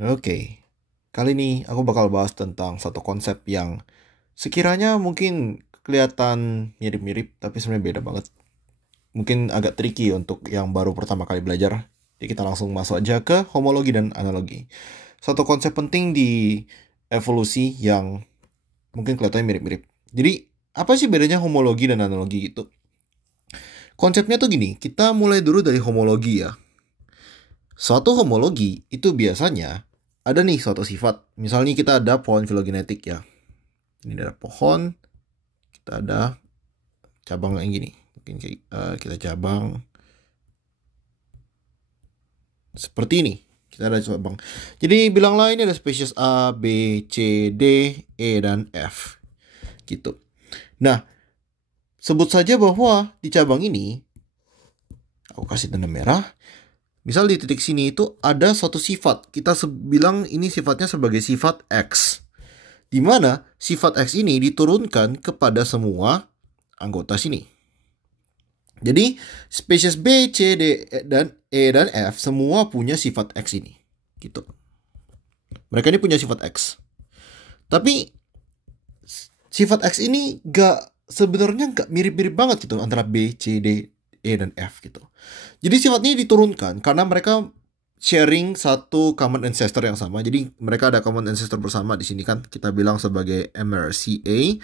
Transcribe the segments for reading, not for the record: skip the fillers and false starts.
Oke, kali ini aku bakal bahas tentang satu konsep yang sekiranya mungkin kelihatan mirip-mirip, tapi sebenarnya beda banget. Mungkin agak tricky untuk yang baru pertama kali belajar. Jadi kita langsung masuk aja ke homologi dan analogi. Satu konsep penting di evolusi yang mungkin kelihatannya mirip-mirip. Jadi, apa sih bedanya homologi dan analogi itu? Konsepnya tuh gini, kita mulai dulu dari homologi ya. Suatu homologi itu biasanya ada nih suatu sifat. Misalnya kita ada pohon filogenetik ya. Ini ada pohon, kita ada cabang yang gini. Mungkin kita cabang seperti ini. Kita ada cabang. Jadi bilanglah ini ada spesies A, B, C, D, E, dan F. Gitu. Nah, sebut saja bahwa di cabang ini, aku kasih tanda merah. Misal di titik sini itu ada suatu sifat. Kita bilang ini sifatnya sebagai sifat X. Di mana sifat X ini diturunkan kepada semua anggota sini. Jadi spesies B, C, D, dan E, dan F semua punya sifat X ini. Gitu. Mereka ini punya sifat X. Tapi sifat X ini sebenarnya gak mirip-mirip banget gitu antara B, C, D, E, dan F gitu. Jadi sifatnya diturunkan karena mereka sharing satu common ancestor yang sama. Jadi mereka ada common ancestor bersama di sini kan kita bilang sebagai MRCA,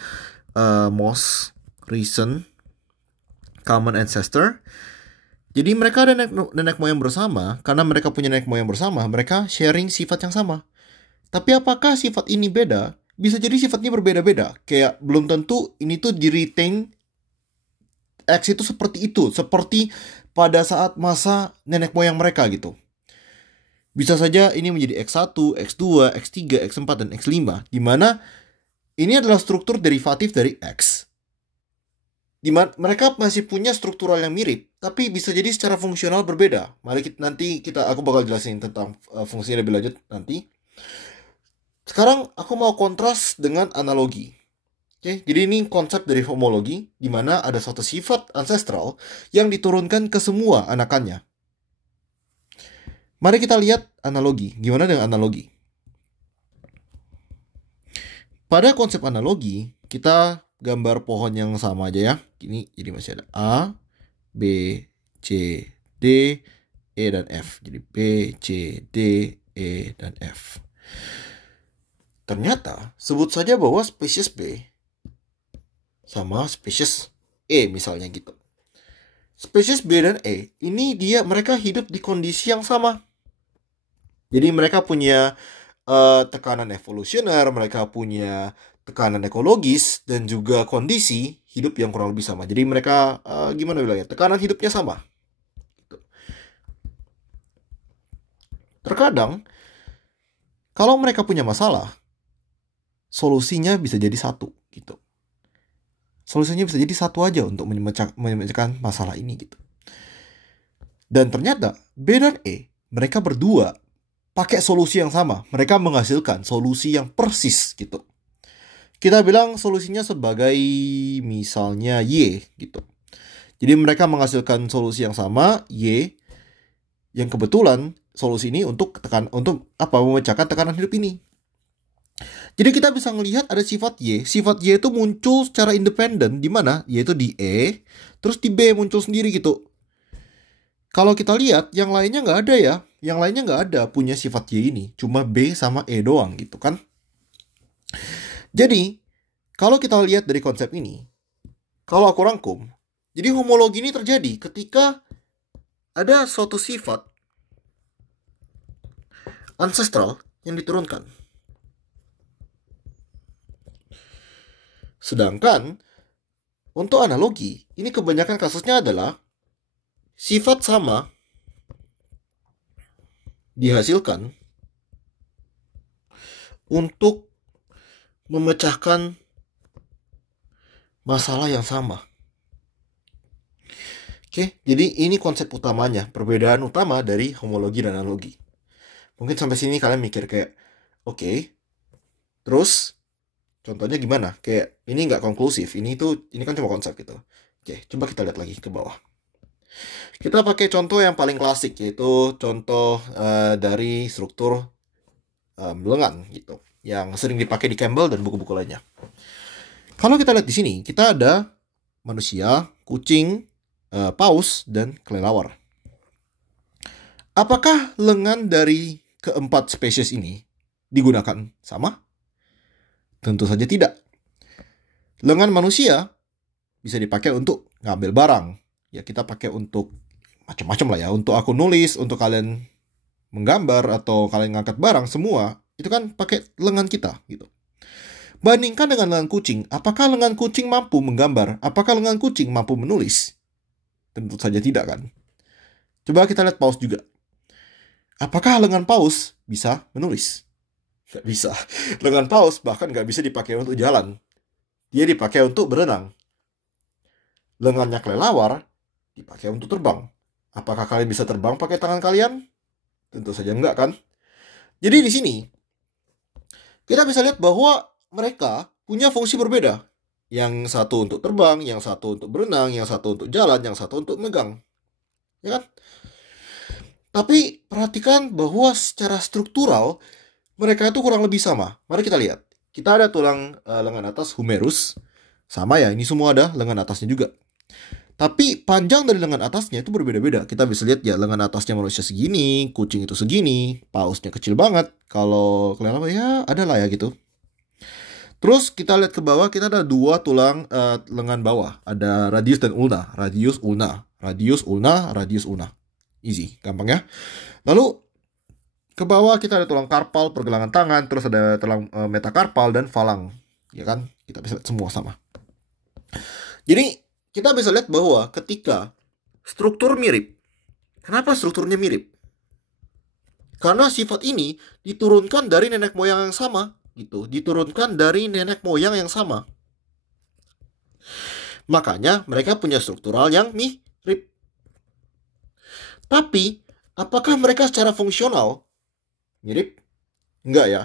most recent common ancestor. Jadi mereka ada nenek moyang bersama. Karena mereka punya nenek moyang bersama, mereka sharing sifat yang sama. Tapi apakah sifat ini beda? Bisa jadi sifatnya berbeda-beda. Kayak belum tentu ini tuh di-retain X itu seperti itu. Seperti pada saat masa nenek moyang mereka gitu. Bisa saja ini menjadi X1, X2, X3, X4, dan X5. Di mana ini adalah struktur derivatif dari X. Di mana mereka masih punya struktural yang mirip, tapi bisa jadi secara fungsional berbeda. Mari aku bakal jelasin tentang fungsinya lebih lanjut nanti. Sekarang aku mau kontras dengan analogi. Oke, jadi ini konsep dari homologi, di mana ada suatu sifat ancestral yang diturunkan ke semua anakannya. Mari kita lihat analogi. Gimana dengan analogi? Pada konsep analogi, kita gambar pohon yang sama aja ya. Ini jadi masih ada A, B, C, D, E, dan F. Jadi B, C, D, E, dan F. Ternyata, sebut saja bahwa spesies B sama spesies E misalnya gitu. Spesies B dan E, ini mereka hidup di kondisi yang sama. Jadi mereka punya tekanan evolusioner, mereka punya tekanan ekologis, dan juga kondisi hidup yang kurang lebih sama. Jadi mereka, gimana bilangnya, tekanan hidupnya sama. Terkadang, kalau mereka punya masalah, solusinya bisa jadi satu, gitu. Solusinya bisa jadi satu aja untuk memecahkan masalah ini, gitu. Dan ternyata, B dan E, mereka berdua pakai solusi yang sama. Mereka menghasilkan solusi yang persis, gitu. Kita bilang solusinya sebagai misalnya Y gitu. Jadi mereka menghasilkan solusi yang sama Y yang kebetulan solusi ini untuk memecahkan tekanan hidup ini. Jadi kita bisa melihat ada sifat Y. Sifat Y itu muncul secara independen di mana? Yaitu di E, terus di B muncul sendiri gitu. Kalau kita lihat yang lainnya nggak ada ya. Yang lainnya nggak ada punya sifat Y ini. Cuma B sama E doang gitu kan. Jadi kalau kita lihat dari konsep ini, kalau aku rangkum, jadi homologi ini terjadi ketika ada suatu sifat ancestral yang diturunkan. Sedangkan untuk analogi, ini kebanyakan kasusnya adalah sifat sama dihasilkan untuk memecahkan masalah yang sama. Oke, jadi ini konsep utamanya, perbedaan utama dari homologi dan analogi. Mungkin sampai sini kalian mikir kayak, oke, terus contohnya gimana? Kayak ini nggak konklusif, ini kan cuma konsep gitu. Oke, coba kita lihat lagi ke bawah. Kita pakai contoh yang paling klasik, yaitu contoh dari struktur lengan gitu, yang sering dipakai di Campbell dan buku-buku lainnya. Kalau kita lihat di sini, kita ada manusia, kucing, paus, dan kelelawar. Apakah lengan dari keempat spesies ini digunakan sama? Tentu saja tidak. Lengan manusia bisa dipakai untuk ngambil barang. Ya, kita pakai untuk macam-macam lah ya. Untuk aku nulis, untuk kalian menggambar, atau kalian ngangkat barang, semua itu kan pakai lengan kita gitu. Bandingkan dengan lengan kucing. Apakah lengan kucing mampu menggambar? Apakah lengan kucing mampu menulis? Tentu saja tidak kan. Coba kita lihat paus juga. Apakah lengan paus bisa menulis? Nggak bisa. Lengan paus bahkan nggak bisa dipakai untuk jalan. Dia dipakai untuk berenang. Lengannya kelelawar dipakai untuk terbang. Apakah kalian bisa terbang pakai tangan kalian? Tentu saja enggak kan. Jadi di sini kita bisa lihat bahwa mereka punya fungsi berbeda. Yang satu untuk terbang, yang satu untuk berenang, yang satu untuk jalan, yang satu untuk megang. Ya kan? Tapi perhatikan bahwa secara struktural mereka itu kurang lebih sama. Mari kita lihat. Kita ada tulang lengan atas humerus. Sama ya, ini semua ada lengan atasnya juga. Tapi panjang dari lengan atasnya itu berbeda-beda. Kita bisa lihat ya, lengan atasnya manusia segini, kucing itu segini, pausnya kecil banget. Kalau kelelawar ya ada lah ya gitu. Terus kita lihat ke bawah, kita ada dua tulang lengan bawah. Ada radius dan ulna. Radius, ulna. Radius, ulna, radius, ulna. Easy, gampang ya. Lalu ke bawah kita ada tulang karpal, pergelangan tangan, terus ada tulang metakarpal dan falang. Ya kan? Kita bisa lihat semua sama. Jadi kita bisa lihat bahwa ketika struktur mirip. Kenapa strukturnya mirip? Karena sifat ini diturunkan dari nenek moyang yang sama, gitu. Diturunkan dari nenek moyang yang sama. Makanya mereka punya struktural yang mirip. Tapi apakah mereka secara fungsional mirip? Enggak ya.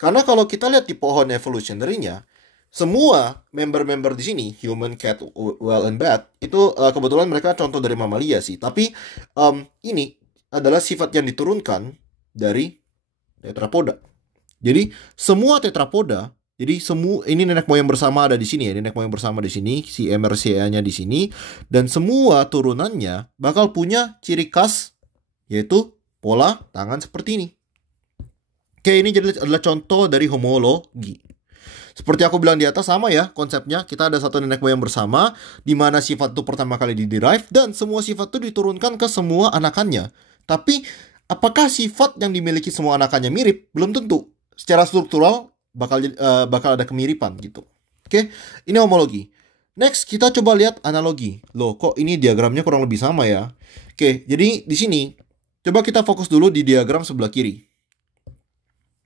Karena kalau kita lihat di pohon evolutionary-nya, semua member-member di sini, human, cat, whale, and bat, itu kebetulan mereka contoh dari mamalia sih. Tapi ini adalah sifat yang diturunkan dari tetrapoda. Jadi semua tetrapoda, jadi semua ini nenek moyang bersama ada di sini ya, nenek moyang bersama di sini, si MRCA-nya di sini, dan semua turunannya bakal punya ciri khas, yaitu pola tangan seperti ini. Oke, ini adalah contoh dari homologi. Seperti aku bilang di atas, sama ya konsepnya. Kita ada satu nenek moyang bersama, di mana sifat itu pertama kali diderive, dan semua sifat itu diturunkan ke semua anakannya. Tapi apakah sifat yang dimiliki semua anakannya mirip? Belum tentu. Secara struktural bakal ada kemiripan gitu. Oke, ini homologi. Next, kita coba lihat analogi. Loh, kok ini diagramnya kurang lebih sama ya? Oke, jadi di sini coba kita fokus dulu di diagram sebelah kiri.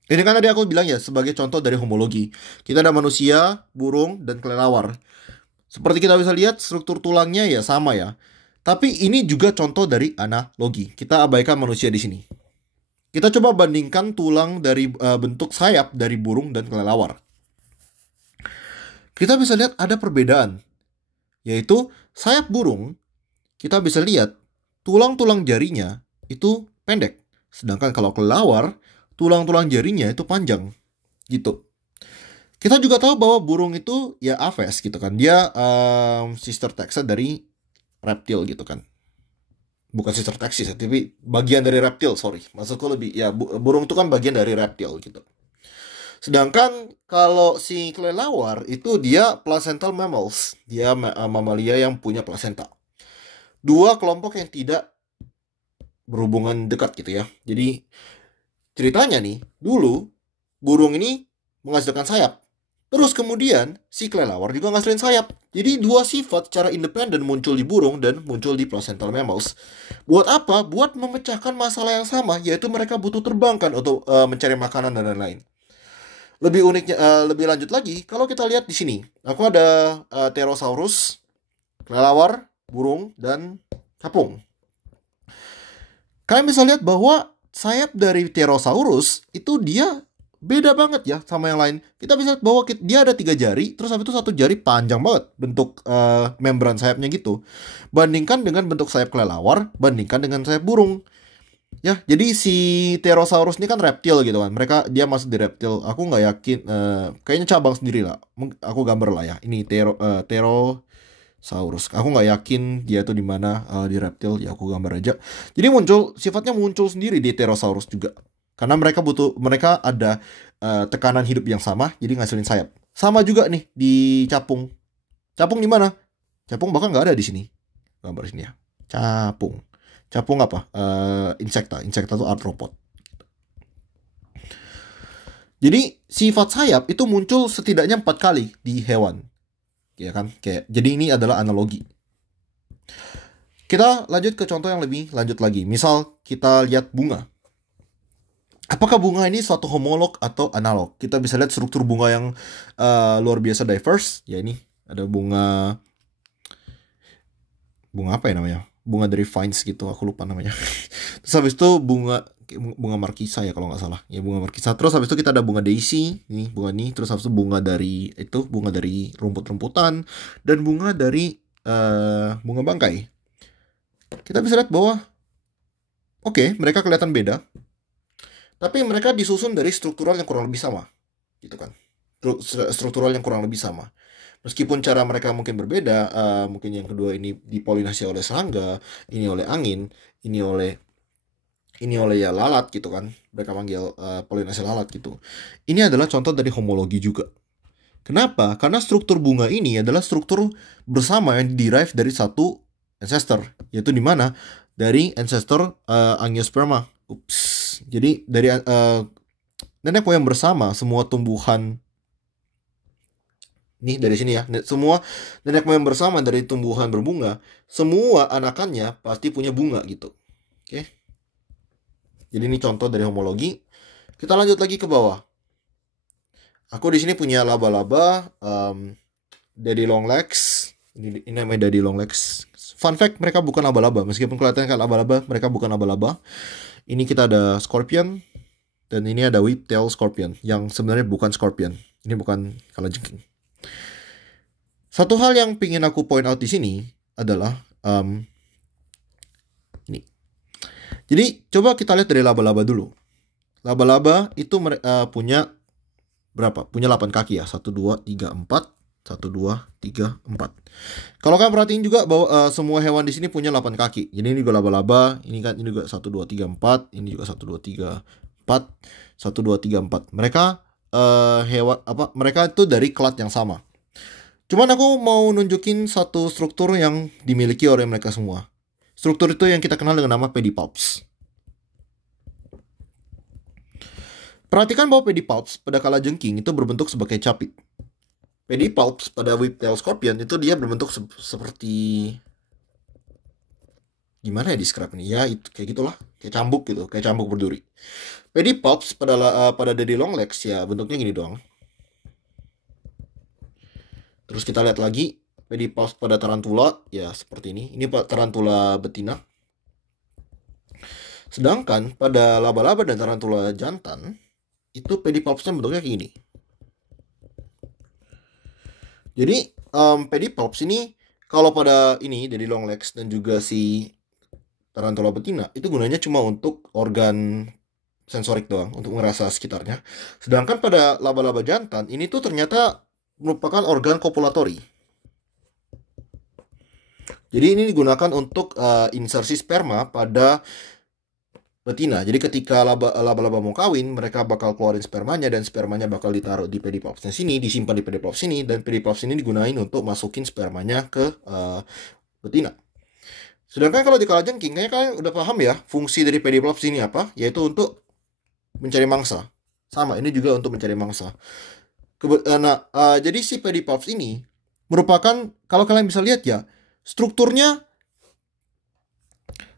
Ini kan tadi aku bilang ya sebagai contoh dari homologi. Kita ada manusia, burung, dan kelelawar. Seperti kita bisa lihat struktur tulangnya ya sama ya. Tapi ini juga contoh dari analogi. Kita abaikan manusia di sini. Kita coba bandingkan tulang dari bentuk sayap dari burung dan kelelawar. Kita bisa lihat ada perbedaan. Yaitu sayap burung, kita bisa lihat tulang-tulang jarinya itu pendek. Sedangkan kalau kelelawar, tulang-tulang jarinya itu panjang. Gitu. Kita juga tahu bahwa burung itu ya aves gitu kan. Dia sister taxa dari reptil gitu kan. Bukan sister taxis, tapi bagian dari reptil, sorry. Maksudku lebih, ya burung itu kan bagian dari reptil gitu. Sedangkan kalau si kelelawar itu dia placental mammals. Dia mamalia yang punya placenta. Dua kelompok yang tidak berhubungan dekat gitu ya. Jadi ceritanya nih, dulu burung ini menghasilkan sayap. Terus kemudian si kelelawar juga ngasilin sayap. Jadi dua sifat secara independen muncul di burung dan muncul di placental mammals. Buat apa? Buat memecahkan masalah yang sama, yaitu mereka butuh terbang kan untuk mencari makanan dan lain-lain. Lebih uniknya, lebih lanjut lagi, kalau kita lihat di sini, aku ada Pterosaurus, kelelawar, burung, dan capung. Kalian bisa lihat bahwa sayap dari Pterosaurus itu dia beda banget ya sama yang lain. Kita bisa lihat bahwa dia ada 3 jari, terus habis itu satu jari panjang banget bentuk membran sayapnya gitu. Bandingkan dengan bentuk sayap kelelawar, bandingkan dengan sayap burung. Ya, jadi si Pterosaurus ini kan reptil gitu kan. Dia masuk di reptil. Aku nggak yakin. Kayaknya cabang sendiri lah. Aku gambar lah ya. Ini Pterosaurus. Aku nggak yakin dia tuh di mana di reptil. Ya aku gambar aja. Jadi sifatnya muncul sendiri di Pterosaurus juga. Karena mereka ada tekanan hidup yang sama. Jadi ngasilin sayap. Sama juga nih di capung. Capung di mana? Capung bahkan nggak ada di sini. Gambar sini ya. Capung. Capung apa? Insekta. Insekta itu arthropod. Jadi sifat sayap itu muncul setidaknya 4 kali di hewan, ya kan? Jadi ini adalah analogi. Kita lanjut ke contoh yang lebih lanjut lagi. Misal kita lihat bunga. Apakah bunga ini suatu homolog atau analog? Kita bisa lihat struktur bunga yang luar biasa diverse. Ya ini ada bunga apa ya namanya? Bunga dari vines gitu, aku lupa namanya. Terus habis itu bunga markisa ya kalau nggak salah. Ya bunga markisa. Terus habis itu kita ada bunga daisy, ini bunga ini. Terus habis itu bunga dari rumput-rumputan dan bunga dari bunga bangkai. Kita bisa lihat bahwa oke, mereka kelihatan beda. Tapi mereka disusun dari struktural yang kurang lebih sama. Gitu kan. Struktural yang kurang lebih sama. Meskipun cara mereka mungkin berbeda, mungkin yang kedua ini dipolinasi oleh serangga, ini oleh angin, ini oleh ya lalat gitu kan. Mereka manggil polinasi lalat gitu. Ini adalah contoh dari homologi juga. Kenapa? Karena struktur bunga ini adalah struktur bersama yang derive dari satu ancestor, yaitu di mana? Dari ancestor Angiosperma. Ups. Jadi dari nenek moyang bersama semua tumbuhan. Nih dari sini ya, semua nenek moyang bersama dari tumbuhan berbunga, semua anakannya pasti punya bunga gitu. Oke. Jadi ini contoh dari homologi. Kita lanjut lagi ke bawah. Aku di sini punya laba-laba, daddy long legs. Ini namanya daddy long legs. Fun fact, mereka bukan laba-laba. Meskipun kelihatannya kayak laba-laba, mereka bukan laba-laba. Ini kita ada scorpion, dan ini ada whiptail scorpion, yang sebenarnya bukan scorpion. Ini bukan kalajengking. Satu hal yang ingin aku point out di sini adalah ini. Jadi coba kita lihat dari laba-laba dulu. Laba-laba itu punya berapa? Punya 8 kaki ya. 1, 2, 3, 4. 1, 2, 3, 4. Kalau kalian perhatiin juga bahwa semua hewan di sini punya 8 kaki. Jadi ini juga laba-laba. Ini kan ini juga 1, 2, 3, 4. Ini juga 1, 2, 3, 4. 1, 2, 3, 4. Mereka hewan apa? Mereka itu dari klat yang sama. Cuman aku mau nunjukin satu struktur yang dimiliki oleh mereka semua. Struktur itu yang kita kenal dengan nama pedipalps. Perhatikan bahwa pedipalps pada kalajengking itu berbentuk sebagai capit. Pedipalps pada whiptail scorpion itu dia berbentuk seperti gimana ya describe ini? Ya itu kayak gitulah, kayak cambuk gitu, kayak cambuk berduri. Pedipalps pada daddy long legs ya bentuknya gini doang. Terus kita lihat lagi pedipalps pada tarantula ya seperti ini. Ini tarantula betina. Sedangkan pada laba-laba dan tarantula jantan itu pedipalpsnya bentuknya kayak gini. Jadi pedipalps ini kalau pada ini dari long legs dan juga si tarantula betina itu gunanya cuma untuk organ sensorik doang, untuk merasa sekitarnya. Sedangkan pada laba-laba jantan ini tuh ternyata merupakan organ kopulatori. Jadi ini digunakan untuk insersi sperma pada betina. Jadi ketika laba-laba mau kawin, mereka bakal keluarin spermanya dan spermanya bakal ditaruh di pedipalpsnya sini, disimpan di pedipalps sini, dan pedipalps ini digunain untuk masukin spermanya ke betina. Sedangkan kalau di kalajengking, kayaknya kalian udah paham ya fungsi dari pedipalps ini apa? Yaitu untuk mencari mangsa. Sama, ini juga untuk mencari mangsa. Jadi si pedipalps ini merupakan, kalau kalian bisa lihat ya, strukturnya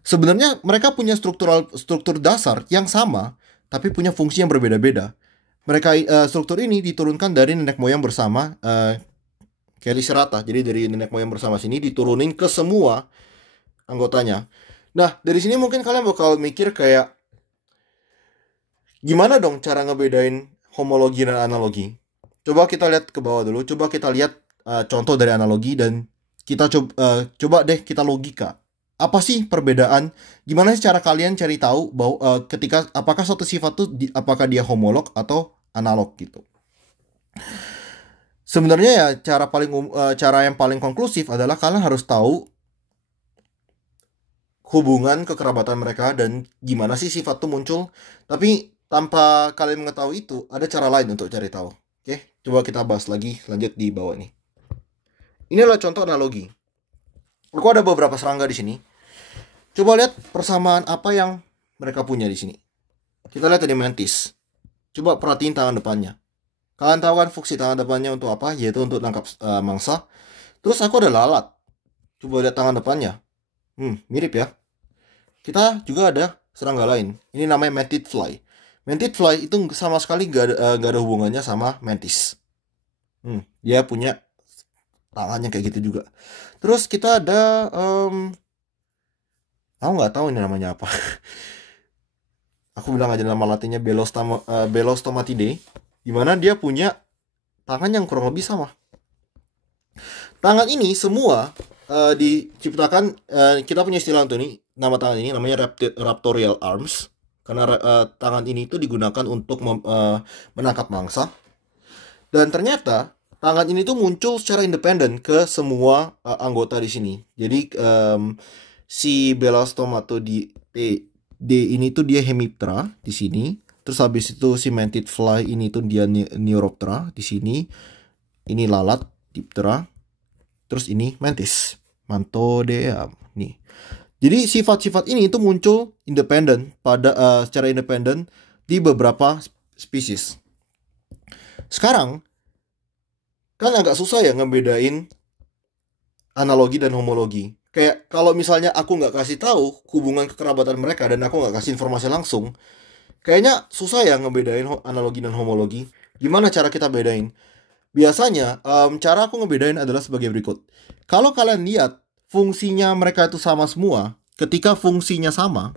sebenarnya mereka punya struktur dasar yang sama, tapi punya fungsi yang berbeda-beda. Struktur ini diturunkan dari nenek moyang bersama Chelicerata. Jadi dari nenek moyang bersama sini diturunin ke semua anggotanya. Nah, dari sini mungkin kalian bakal mikir kayak gimana dong cara ngebedain homologi dan analogi? Coba kita lihat ke bawah dulu. Coba kita lihat contoh dari analogi dan kita coba deh kita logika. Apa sih perbedaan? Gimana sih cara kalian cari tahu bahwa ketika apakah suatu sifat tuh apakah dia homolog atau analog gitu? Sebenarnya ya cara yang paling konklusif adalah kalian harus tahu hubungan kekerabatan mereka dan gimana sih sifat tuh muncul. Tapi tanpa kalian mengetahui itu, ada cara lain untuk cari tahu. Oke, coba kita bahas lagi lanjut di bawah nih. Ini adalah contoh analogi. Aku ada beberapa serangga di sini. Coba lihat persamaan apa yang mereka punya di sini. Kita lihat tadi mantis. Coba perhatiin tangan depannya. Kalian tahu kan fungsi tangan depannya untuk apa? Yaitu untuk nangkap mangsa. Terus aku ada lalat. Coba lihat tangan depannya. Mirip ya. Kita juga ada serangga lain. Ini namanya mantid fly. Mantid fly itu sama sekali gak ada hubungannya sama mantis. Dia punya tangannya kayak gitu juga. Terus kita ada aku nggak tahu ini namanya apa. Aku bilang aja nama latinnya Belostomatidae, di mana dia punya tangan yang kurang lebih sama. Tangan ini semua diciptakan, kita punya istilah untuk ini, nama tangan ini namanya raptorial arms, karena tangan ini itu digunakan untuk menangkap mangsa. Dan ternyata tangan ini tuh muncul secara independen ke semua anggota di sini. Jadi si Belostomatidae ini tuh dia hemiptera di sini. Terus habis itu si mantid fly ini tuh dia neuroptera di sini. Ini lalat diptera. Terus ini mantis, Mantodea nih. Jadi sifat-sifat ini itu muncul independen secara independen di beberapa spesies. Sekarang kan agak susah ya ngebedain analogi dan homologi. Kayak kalau misalnya aku nggak kasih tahu hubungan kekerabatan mereka dan aku nggak kasih informasi langsung, kayaknya susah ya ngebedain analogi dan homologi. Gimana cara kita bedain? Biasanya cara aku ngebedain adalah sebagai berikut. Kalau kalian lihat fungsinya mereka itu sama semua, ketika fungsinya sama,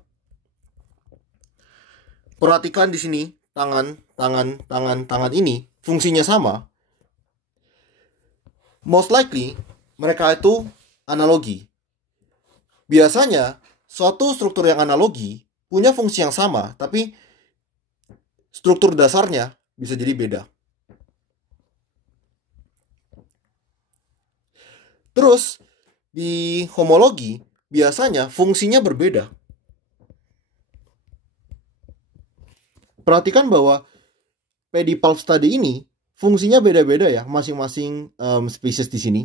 perhatikan di sini tangan ini fungsinya sama. Most likely mereka itu analogi. Biasanya suatu struktur yang analogi punya fungsi yang sama, tapi struktur dasarnya bisa jadi beda. Terus di homologi biasanya fungsinya berbeda. Perhatikan bahwa pedipalp tadi ini fungsinya beda-beda ya, masing-masing spesies di sini.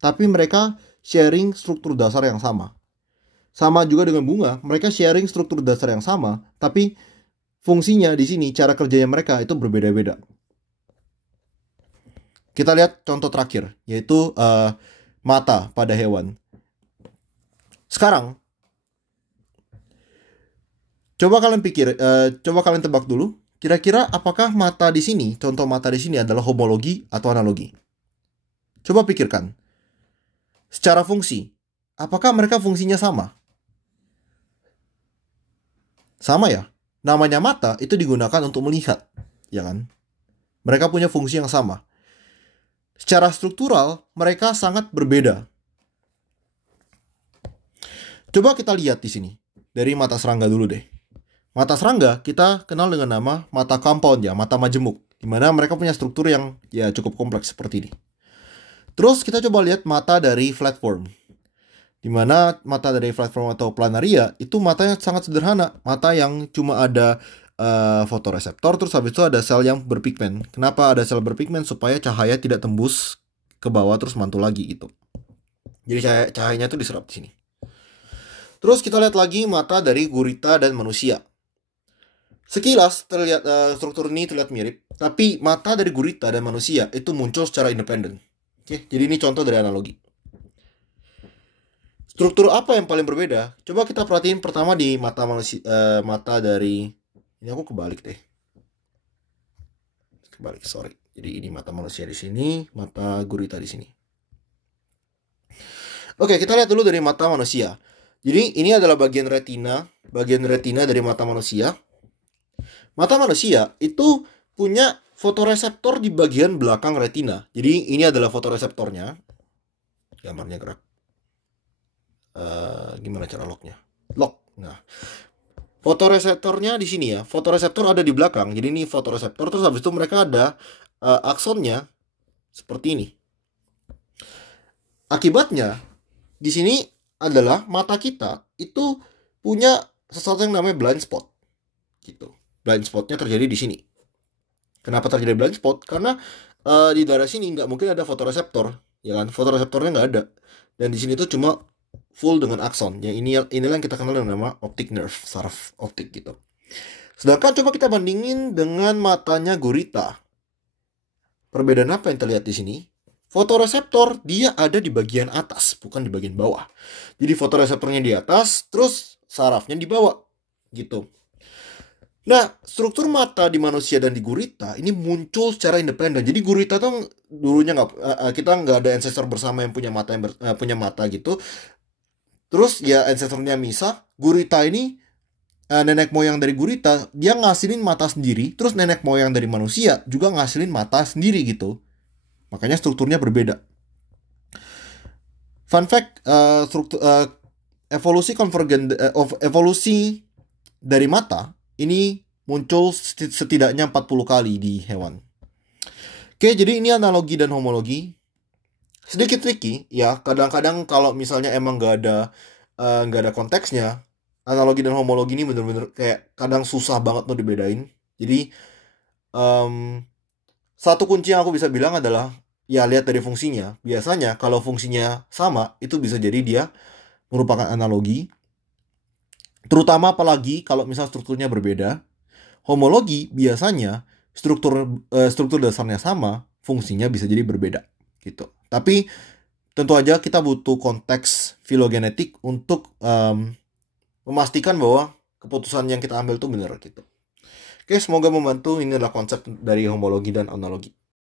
Tapi mereka sharing struktur dasar yang sama. Sama juga dengan bunga, mereka sharing struktur dasar yang sama, tapi fungsinya di sini, cara kerjanya mereka itu berbeda-beda. Kita lihat contoh terakhir, yaitu mata pada hewan. Sekarang, coba kalian tebak dulu. Kira-kira apakah mata di sini, contoh mata di sini adalah homologi atau analogi? Coba pikirkan. Secara fungsi, apakah mereka fungsinya sama? Sama ya? Namanya mata itu digunakan untuk melihat, ya kan? Mereka punya fungsi yang sama. Secara struktural, mereka sangat berbeda. Coba kita lihat di sini. Dari mata serangga dulu deh. Mata serangga kita kenal dengan nama mata compound ya, mata majemuk, di mana mereka punya struktur yang ya cukup kompleks seperti ini. Terus kita coba lihat mata dari flatworm, di mana mata dari flatworm atau planaria itu matanya sangat sederhana, mata yang cuma ada fotoreseptor, terus habis itu ada sel yang berpigmen. Kenapa ada sel berpigmen? Supaya cahaya tidak tembus ke bawah terus mantul lagi gitu. Jadi cahayanya tuh diserap di sini. Terus kita lihat lagi mata dari gurita dan manusia. Sekilas terlihat struktur ini terlihat mirip, tapi mata dari gurita dan manusia itu muncul secara independen. Oke, jadi ini contoh dari analogi. Struktur apa yang paling berbeda? Coba kita perhatiin pertama di mata manusia, mata dari ini aku kebalik deh. Kebalik, sorry. Jadi ini mata manusia di sini, mata gurita di sini. Oke, kita lihat dulu dari mata manusia. Jadi ini adalah bagian retina dari mata manusia. Mata manusia itu punya fotoreseptor di bagian belakang retina. Jadi ini adalah fotoreseptornya. Gambarnya gerak. Gimana cara locknya? Lock. Nah, fotoreseptornya di sini ya. Fotoreseptor ada di belakang. Jadi ini fotoreseptor, terus habis itu mereka ada aksonnya seperti ini. Akibatnya di sini adalah mata kita itu punya sesuatu yang namanya blind spot. Gitu. Blind spotnya terjadi di sini. Kenapa terjadi blind spot? Karena di daerah sini nggak mungkin ada fotoreseptor, ya kan? Fotoreseptornya nggak ada. Dan di sini tuh cuma full dengan akson. Yang inilah yang kita kenal dengan nama optic nerve, saraf optik gitu. Sedangkan coba kita bandingin dengan matanya gurita. Perbedaan apa yang terlihat di sini? Fotoreseptor dia ada di bagian atas, bukan di bagian bawah. Jadi fotoreseptornya di atas, terus sarafnya di bawah, gitu. Nah, struktur mata di manusia dan di gurita ini muncul secara independen. Jadi gurita tuh dulunya kita nggak ada ancestor bersama yang punya mata punya mata gitu. Terus ya ancestornya misah. Gurita ini nenek moyang dari gurita dia ngasilin mata sendiri. Terus nenek moyang dari manusia juga ngasilin mata sendiri gitu. Makanya strukturnya berbeda. Fun fact, evolusi dari mata ini muncul setidaknya 40 kali di hewan. Oke, jadi ini analogi dan homologi. Sedikit tricky ya. Kadang-kadang kalau misalnya emang nggak ada konteksnya, analogi dan homologi ini bener-bener kayak kadang susah banget mau dibedain. Jadi satu kunci yang aku bisa bilang adalah ya lihat dari fungsinya. Biasanya kalau fungsinya sama itu bisa jadi dia merupakan analogi. Terutama apalagi kalau misal strukturnya berbeda. Homologi biasanya struktur dasarnya sama, fungsinya bisa jadi berbeda gitu. Tapi tentu aja kita butuh konteks filogenetik untuk memastikan bahwa keputusan yang kita ambil itu benar gitu. Oke, semoga membantu. Ini adalah konsep dari homologi dan analogi.